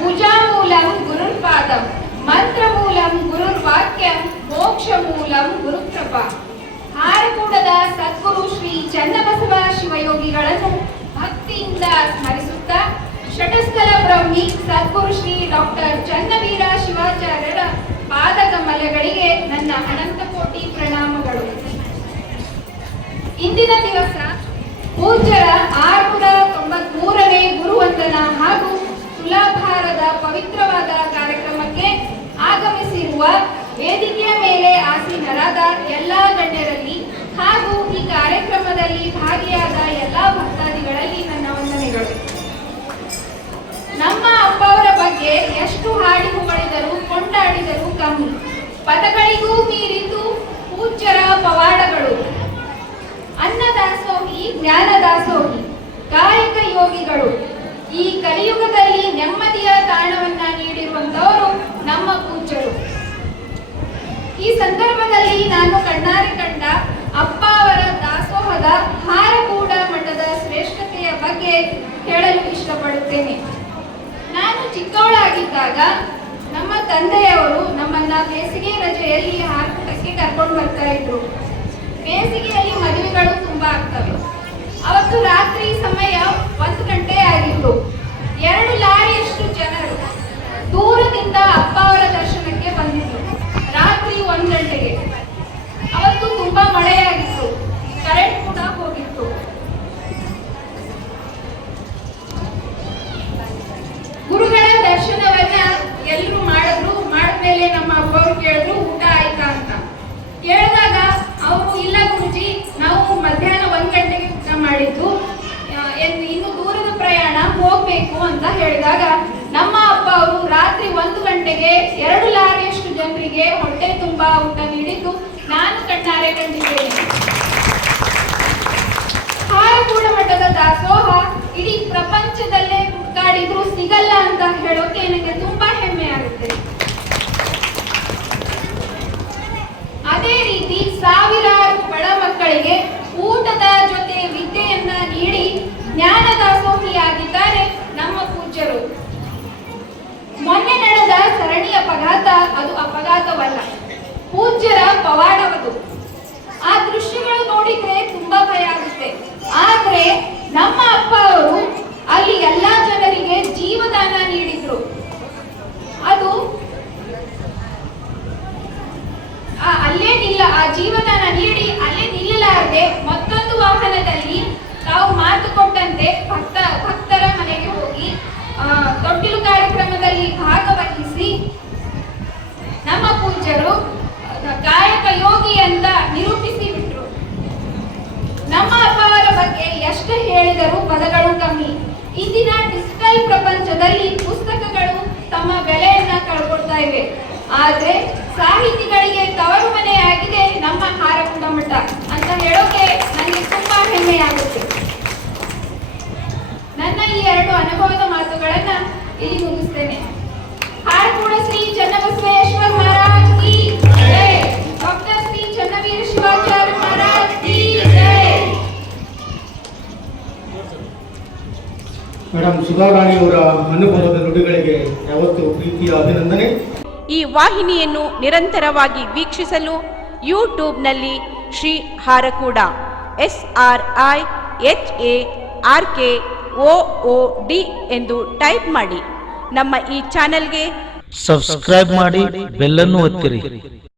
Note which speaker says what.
Speaker 1: ಭುಜಾಮೂಲಂ ಗುರುರ್ಪಾದಂ, ಮಂತ್ರಮೂಲಂ ಗುರುರ್ವಾಕ್ಯಂ, ಮೋಕ್ಷಮೂಲಂ ಗುರುಕೃಪಾ. ಹಾರಕೂಡದ ಸದ್ಗುರು ಶ್ರೀ ಚನ್ನಬಸವ ಶಿವಯೋಗಿಗಳನ್ನು ಭಕ್ತಿಯಿಂದ ಸ್ಮರಿಸುತ್ತಾ ಶಟಸ್ಥಲ ಬ್ರಹ್ಮಿ ಸದ್ಗುರು ಶ್ರೀ ಡಾಕ್ಟರ್ ಚನ್ನವೀರ ಶಿವಾಚಾರ್ಯರ ಪಾದಕಮಲಗಳಿಗೆ ನನ್ನ ಅನಂತ ಕೋಟಿ ಪ್ರಣಾಮಗಳು. ಇಂದಿನ ದಿವಸ ಪೂಜ್ಯರ ಗುರುವಂದನ ಹಾಗೂ ತುಲಾಭಾರದ ಪವಿತ್ರವಾದ ಕಾರ್ಯಕ್ರಮಕ್ಕೆ ಆಗಮಿಸಿರುವ ವೇದಿಕೆಯ ಮೇಲೆ ಆಸೀನರಾದ ಎಲ್ಲಾ ಗಣ್ಯರಲ್ಲಿ ಹಾಗೂ ಈ ಕಾರ್ಯಕ್ರಮದಲ್ಲಿ ಭಾಗಿಯಾದ ಎಲ್ಲಾ ಭಕ್ತಾದಿಗಳಲ್ಲಿ ನನ್ನ ವಂದನೆಗಳು. ನಮ್ಮ ಅಪ್ಪವರ ಬಗ್ಗೆ ಎಷ್ಟು ಹಾಡಿ ಹೊಗಳಿದರೂ ಕೊಂಡಾಡಿದರೂ ಕಮ್ಮಿ. ಪದಗಳಿಗೂ ಮೀರಿದ್ದು ಪೂಜ್ಯರ ಪವಾಡಗಳು. ಅನ್ನದಾಸೋಹಿ, ಜ್ಞಾನದಾಸೋಹಿ ಕಾಯಕ ಯೋಗಿಗಳು. ಈ ಕಲಿಯುಗದಲ್ಲಿ ನೆಮ್ಮದಿಯ ತಾಣವನ್ನ ನೀಡಿರುವಂತವರು ನಮ್ಮ ಪೂಜ್ಯರು ಈ ಸಂದರ್ಭದಲ್ಲಿ ನಾನು ಕಣ್ಣಾರೆ ಕಂಡ ಅಪ್ಪ ಅವರ ದಾಸೋಹದ ಹಾರಕೂಡ ಮಠದ ಶ್ರೇಷ್ಠತೆಯ ಬಗ್ಗೆ ಹೇಳಲು ಇಷ್ಟಪಡುತ್ತೇನೆ. ನಾನು ಚಿಕ್ಕವಳಾಗಿದ್ದಾಗ ನಮ್ಮ ತಂದೆಯವರು ನಮ್ಮನ್ನ ಬೇಸಿಗೆ ರಜೆಯಲ್ಲಿ ಹಾರಕೂಟಕ್ಕೆ ಕರ್ಕೊಂಡು ಬರ್ತಾ ಇದ್ರು. ಬೇಸಿಗೆಯಲ್ಲಿ ಮದುವೆಗಳು ತುಂಬಾ ಆಗ್ತವೆ. ಅವತ್ತು ರಾತ್ರಿ ಸಮಯ ಒಂದು ಗಂಟೆ ಆಗಿತ್ತು ಎರಡು ಲಾರಿಯಷ್ಟು ಜನರು ದೂರದಿಂದ ಅಪ್ಪ ಅವರ ದರ್ಶನಕ್ಕೆ ಬಂದಿದ್ರು ರಾತ್ರಿ ಒಂದ್ ಗಂಟೆಗೆ ಅವತ್ತು ತುಂಬಾ ಮಳೆಯಾಗಿತ್ತು ಕರೆಂಟ್ ಕೂಡ ಹೋಗಿತ್ತು ಗುರುಗಳ ದರ್ಶನವನ್ನ ಎಲ್ಲರೂ ಮಾಡಿದ್ರು ಮಾಡಿದ್ಮೇಲೆ ನಮ್ಮ ಅಪ್ಪವ್ರು ಕೇಳಿದ್ರು ಊಟ ಆಯ್ತಾ ಅಂತ ಕೇಳಿದಾಗ ಅವರು ಇಲ್ಲ ಗುರುಜಿ ನಾವು ಮಧ್ಯಾಹ್ನ ಒಂದ್ ಗಂಟೆಗೆ ಊಟ ಮಾಡಿದ್ದು ಆ, ಎನ್- ಇನ್ನು ದೂರದ ಪ್ರಯಾಣ ಹೋಗ್ಬೇಕು ಅಂತ ಹೇಳಿದಾಗ, ನಮ್ಮ ಅಪ್ಪ ಅವರು ರಾತ್ರಿ ಒಂದು ಗಂಟೆಗೆ ಎರಡು ಲಾರಿಯಷ್ಟು ಜನರಿಗೆ ಹೊಟ್ಟೆ ತುಂಬಾ ಊಟ ನೀಡಿದ್ದು ನಾನು ಕಣ್ಣಾರೆ ಕಂಡಿದ್ದೇನೆ. ಹಾರಕೂಡ ಮಠದ ದಾಸೋಹ ಇಡೀ ಪ್ರಪಂಚದಲ್ಲೇ ಹುಡುಕಾಡಿದ್ರು ಸಿಗಲ್ಲ ಅಂತ ಹೇಳೋಕೆ ನನಗೆ ತುಂಬಾ ನಡೆದ ಸರಣಿ ಅಪಘಾತ, ಅದು ಅಪಘಾತವಲ್ಲ. ಪೂಜ್ಯರ ಪವಾಡವದು. ಆ ದೃಶ್ಯಗಳು ನೋಡಿದ್ರೆ ತುಂಬಾ ಭಯ ಆಗುತ್ತೆ. ಆದ್ರೆ ನಮ್ಮ ಅಪ್ಪ ಅವರು ಅಲ್ಲಿ ಎಲ್ಲಾ ಜನರಿಗೆ ಜೀವದಾನ ನೀಡಿದ್ರು. ಅದು ಅಲ್ಲೇ ನಿಲ್ಲ, ಆ ಜೀವದಾನ ನೀಡಿ ಅಲ್ಲೇ ನಿಲ್ಲಲಾರದೆ ಮತ್ತೊಂದು ವಾಹನದಲ್ಲಿ ತಾವು ಮಾತು ಕೊಟ್ಟಂತೆ ಭಕ್ತ ಭಕ್ತರ ಮನೆಗೆ ಹೋಗಿ ಆ, ತೊಟ್ಟಿಲು ಕಾರ್ಯಕ್ರಮದಲ್ಲಿ ಭಾಗವಹಿಸಿ ನಮ್ಮ ಪೂಜ್ಯರು ಆ, ಕಾಯಕ ಯೋಗಿ ಅಂತ ನಿರೂಪಿಸಿ ಬಿಟ್ರು ನಮ್ಮ ಅಪ್ಪವರ ಬಗ್ಗೆ ಎಷ್ಟು ಹೇಳಿದರೂ ಪದಗಳು ಕಮ್ಮಿ. ಇಂದಿನ ಡಿಜಿಟಲ್ ಪ್ರಪಂಚದಲ್ಲಿ ಪುಸ್ತಕಗಳು ತಮ್ಮ ಬೆಲೆಯನ್ನ ಕಳ್ಕೊಳ್ತಾ ಇವೆ.
Speaker 2: ಮೇಡಮ್ ಸುಧಾರಾಣಿಯವರ ಅನುಭವದ ನುಡಿಗಳಿಗೆ ಯಾವತ್ತೂ ಪ್ರೀತಿಯ ಅಭಿನಂದನೆ.
Speaker 3: ಈ ವಾಹಿನಿಯನ್ನು ನಿರಂತರವಾಗಿ ವೀಕ್ಷಿಸಲು ಯೂಟ್ಯೂಬ್ನಲ್ಲಿ Shri Harakooda S R I H A R K O O D ಎಂದು ಟೈಪ್ ಮಾಡಿ. ನಮ್ಮ ಈ ಚಾನೆಲ್ಗೆ
Speaker 4: ಸಬ್ಸ್ಕ್ರೈಬ್ ಮಾಡಿ ಬೆಲ್ಲನ್ನು ಒತ್ತಿರಿ.